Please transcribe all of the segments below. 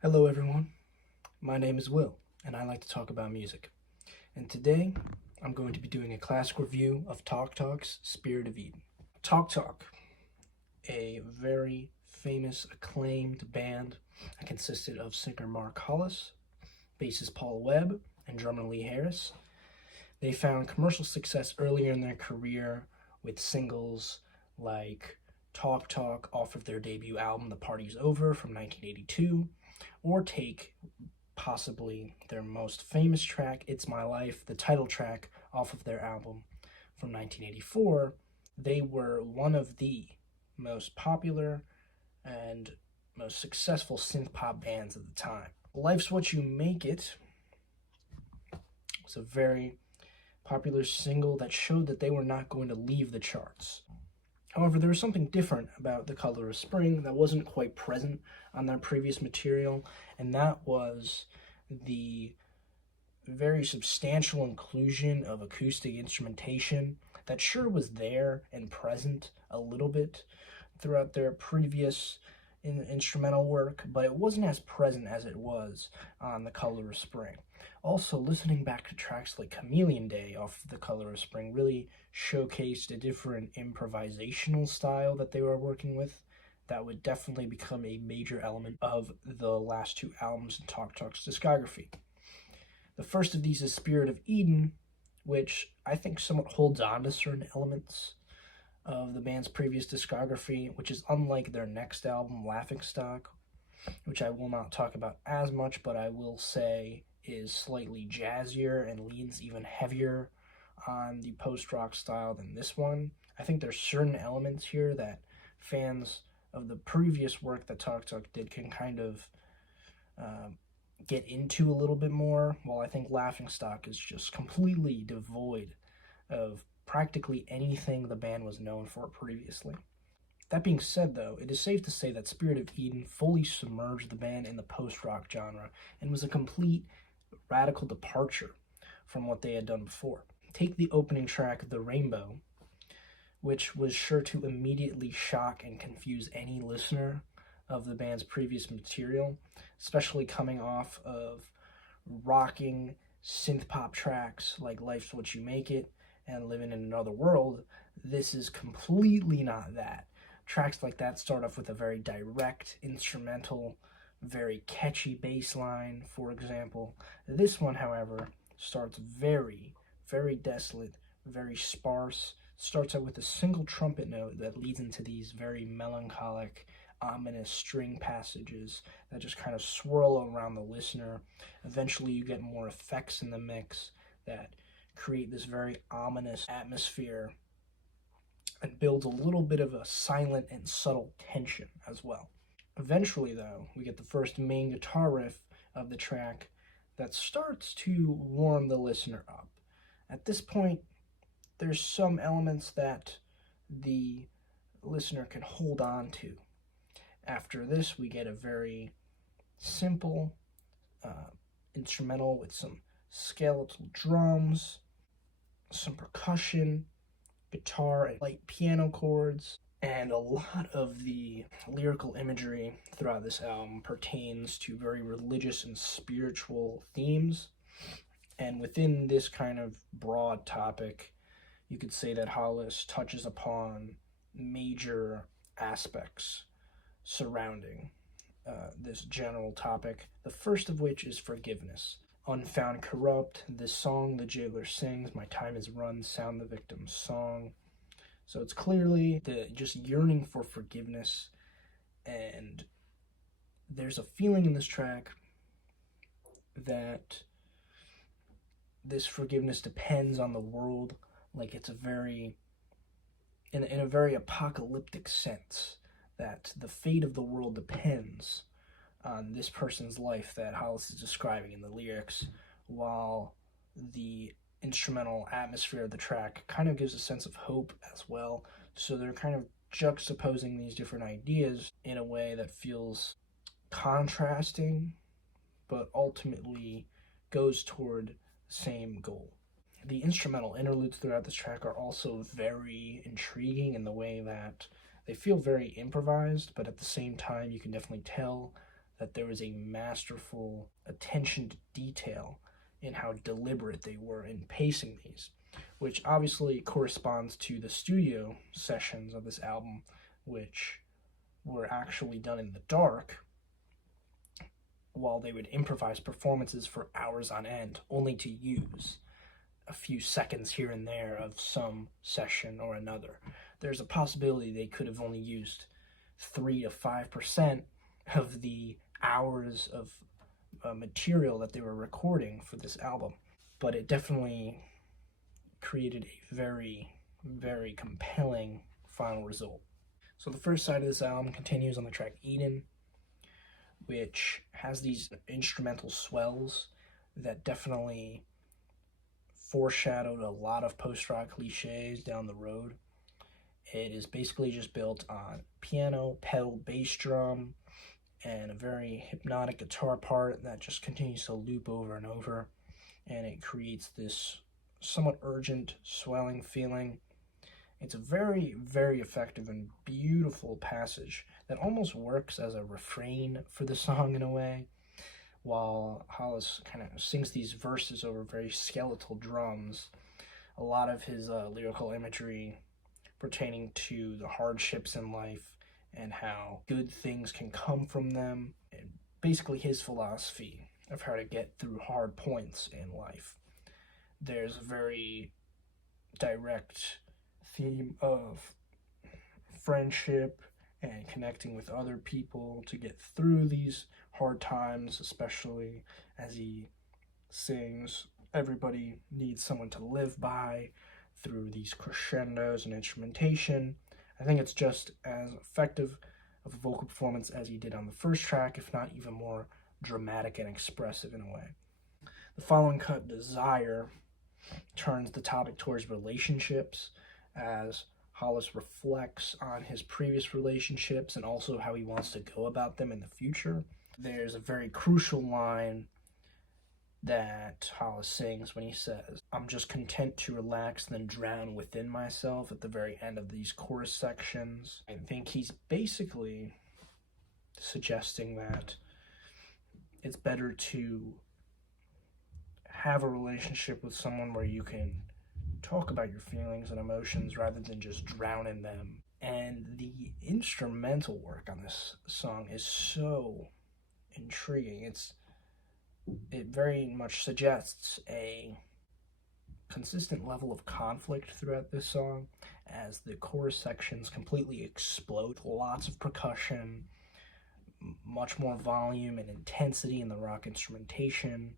Hello, everyone. My name is Will, and I like to talk about music. And today, I'm going to be doing a classic review of Talk Talk's Spirit of Eden. Talk Talk, a very famous, acclaimed band that consisted of singer Mark Hollis, bassist Paul Webb, and drummer Lee Harris. They found commercial success earlier in their career with singles like Talk Talk off of their debut album The Party's Over from 1982, or take possibly their most famous track, It's My Life, the title track off of their album from 1984. They were one of the most popular and most successful synth pop bands at the time. Life's What You Make It was a very popular single that showed that they were not going to leave the charts. However, there was something different about The Color of Spring that wasn't quite present on their previous material, and that was the very substantial inclusion of acoustic instrumentation that sure was there and present a little bit throughout their previous instrumental work, but it wasn't as present as it was on The Color of Spring. Also, listening back to tracks like Chameleon Day off The Color of Spring really showcased a different improvisational style that they were working with that would definitely become a major element of the last two albums in Talk Talk's discography. The first of these is Spirit of Eden, which I think somewhat holds on to certain elements of the band's previous discography, which is unlike their next album, Laughingstock, which I will not talk about as much, but I will say is slightly jazzier and leans even heavier on the post-rock style than this one. I think there's certain elements here that fans of the previous work that Talk Talk did can kind of get into a little bit more, while I think Laughingstock is just completely devoid of practically anything the band was known for previously. That being said, though, it is safe to say that Spirit of Eden fully submerged the band in the post-rock genre and was a complete radical departure from what they had done before. Take the opening track, The Rainbow, which was sure to immediately shock and confuse any listener of the band's previous material, especially coming off of rocking synth pop tracks like Life's What You Make It and Living in Another World. This is completely not that. Tracks like that start off with a very direct instrumental, very catchy bass line, for example. This one, however, starts very, very desolate, very sparse. Starts out with a single trumpet note that leads into these very melancholic, ominous string passages that just kind of swirl around the listener. Eventually, you get more effects in the mix that create this very ominous atmosphere and builds a little bit of a silent and subtle tension as well. Eventually, though, we get the first main guitar riff of the track that starts to warm the listener up. At this point, there's some elements that the listener can hold on to. After this, we get a very simple instrumental with some skeletal drums, some percussion, guitar, and light piano chords, and a lot of the lyrical imagery throughout this album pertains to very religious and spiritual themes. And within this kind of broad topic, you could say that Hollis touches upon major aspects surrounding this general topic, the first of which is forgiveness. Unfound Corrupt, this song the jailer sings, My Time Is Run, Sound the Victim's song. So it's clearly the just yearning for forgiveness, and there's a feeling in this track that this forgiveness depends on the world, like it's a very, in a very apocalyptic sense, that the fate of the world depends on this person's life that Hollis is describing in the lyrics, while the instrumental atmosphere of the track kind of gives a sense of hope as well. So they're kind of juxtaposing these different ideas in a way that feels contrasting, but ultimately goes toward the same goal. The instrumental interludes throughout this track are also very intriguing in the way that they feel very improvised, but at the same time, you can definitely tell that there was a masterful attention to detail in how deliberate they were in pacing these, which obviously corresponds to the studio sessions of this album, which were actually done in the dark, while they would improvise performances for hours on end, only to use a few seconds here and there of some session or another. There's a possibility they could have only used 3 to 5% of the hours of material that they were recording for this album, but it definitely created a very, very compelling final result. So the first side of this album continues on the track Eden, which has these instrumental swells that definitely foreshadowed a lot of post-rock cliches down the road. It is basically just built on piano, pedal, bass drum, and a very hypnotic guitar part that just continues to loop over and over, and it creates this somewhat urgent, swelling feeling. It's a very, very effective and beautiful passage that almost works as a refrain for the song in a way, while Hollis kind of sings these verses over very skeletal drums. A lot of his lyrical imagery pertaining to the hardships in life and how good things can come from them, and basically his philosophy of how to get through hard points in life. There's a very direct theme of friendship and connecting with other people to get through these hard times, especially as he sings everybody needs someone to live by through these crescendos and instrumentation. I think it's just as effective of a vocal performance as he did on the first track, if not even more dramatic and expressive in a way. The following cut, Desire, turns the topic towards relationships as Hollis reflects on his previous relationships and also how he wants to go about them in the future. There's a very crucial line that Hollis sings when he says, "I'm just content to relax, then drown within myself," at the very end of these chorus sections. I think he's basically suggesting that it's better to have a relationship with someone where you can talk about your feelings and emotions rather than just drown in them. And the instrumental work on this song is so intriguing. It very much suggests a consistent level of conflict throughout this song as the chorus sections completely explode. Lots of percussion, much more volume and intensity in the rock instrumentation,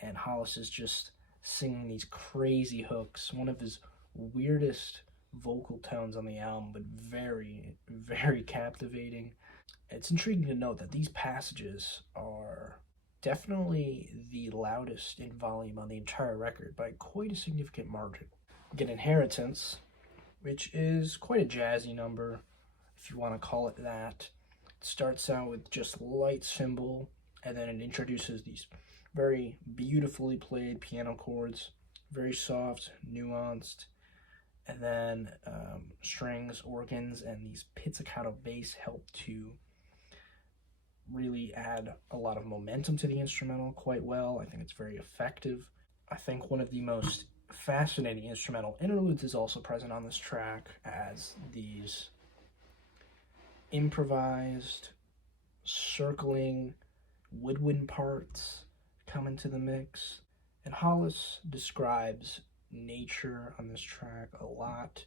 and Hollis is just singing these crazy hooks, one of his weirdest vocal tones on the album, but very, very captivating. It's intriguing to note that these passages are definitely the loudest in volume on the entire record by quite a significant margin. We get Inheritance, which is quite a jazzy number, if you want to call it that. It starts out with just light cymbal, and then it introduces these very beautifully played piano chords, very soft, nuanced, and then strings, organs, and these pizzicato bass help to really add a lot of momentum to the instrumental quite well. I think it's very effective. I think one of the most fascinating instrumental interludes is also present on this track, as these improvised, circling woodwind parts come into the mix. And Hollis describes nature on this track a lot,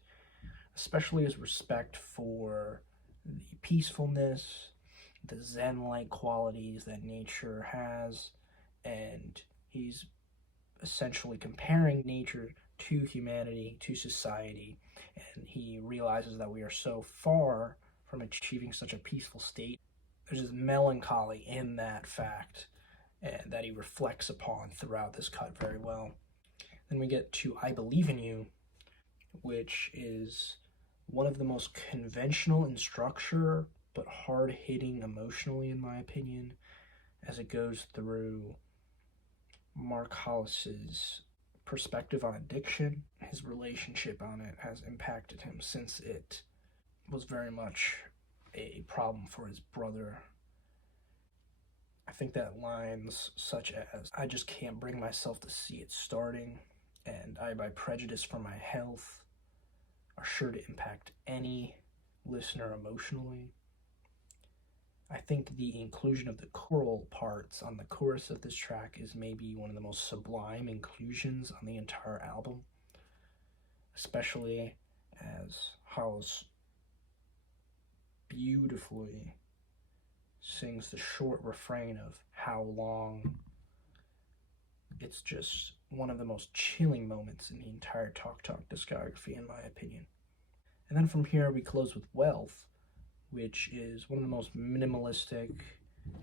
especially his respect for the peacefulness, the zen-like qualities that nature has, and he's essentially comparing nature to humanity, to society, and he realizes that we are so far from achieving such a peaceful state. There's this melancholy in that fact and that he reflects upon throughout this cut very well. Then we get to I Believe in You, which is one of the most conventional in structure but hard-hitting emotionally, in my opinion, as it goes through Mark Hollis's perspective on addiction. His relationship on it has impacted him since it was very much a problem for his brother, think that lines such as, "I just can't bring myself to see it starting," and "I, by prejudice for my health," are sure to impact any listener emotionally. I think the inclusion of the choral parts on the chorus of this track is maybe one of the most sublime inclusions on the entire album, especially as Hollis beautifully sings the short refrain of "How long." It's just one of the most chilling moments in the entire Talk Talk discography, in my opinion. And then from here, we close with "Wealth," which is one of the most minimalistic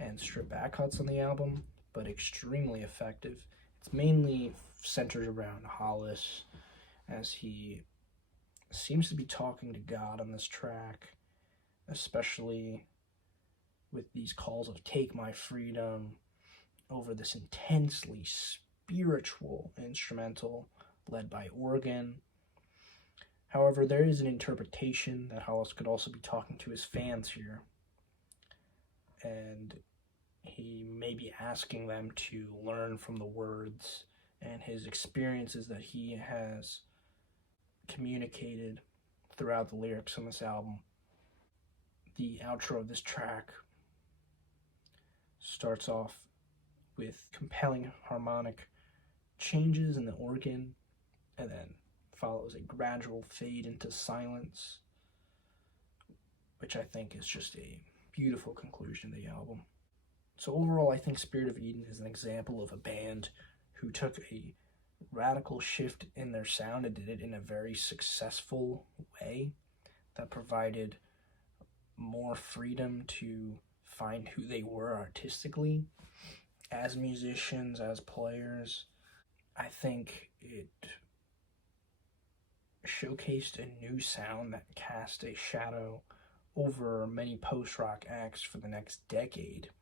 and stripped back cuts on the album, but extremely effective. It's mainly centered around Hollis, as he seems to be talking to God on this track, especially with these calls of "take my freedom" over this intensely spiritual instrumental led by organ. However, there is an interpretation that Hollis could also be talking to his fans here, and he may be asking them to learn from the words and his experiences that he has communicated throughout the lyrics on this album. The outro of this track starts off with compelling harmonic changes in the organ, and then follows a gradual fade into silence, which I think is just a beautiful conclusion to the album. So overall, I think Spirit of Eden is an example of a band who took a radical shift in their sound and did it in a very successful way that provided more freedom to find who they were artistically as musicians, as players. I think it showcased a new sound that cast a shadow over many post-rock acts for the next decade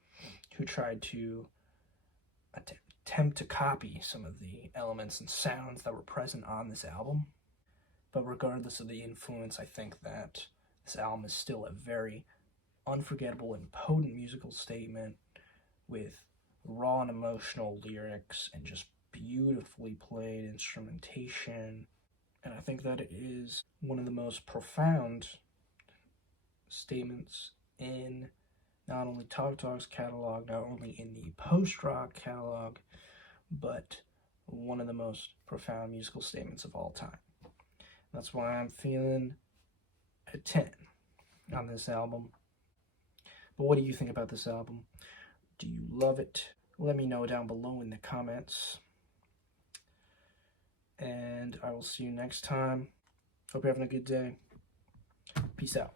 who tried to attempt to copy some of the elements and sounds that were present on this album. But regardless of the influence, I think that this album is still a very unforgettable and potent musical statement with raw and emotional lyrics and just beautifully played instrumentation. And I think that it is one of the most profound statements in not only Talk Talk's catalog, not only in the post-rock catalog, but one of the most profound musical statements of all time. That's why I'm feeling a 10 on this album. But what do you think about this album? Do you love it? Let me know down below in the comments. And I will see you next time. Hope you're having a good day. Peace out.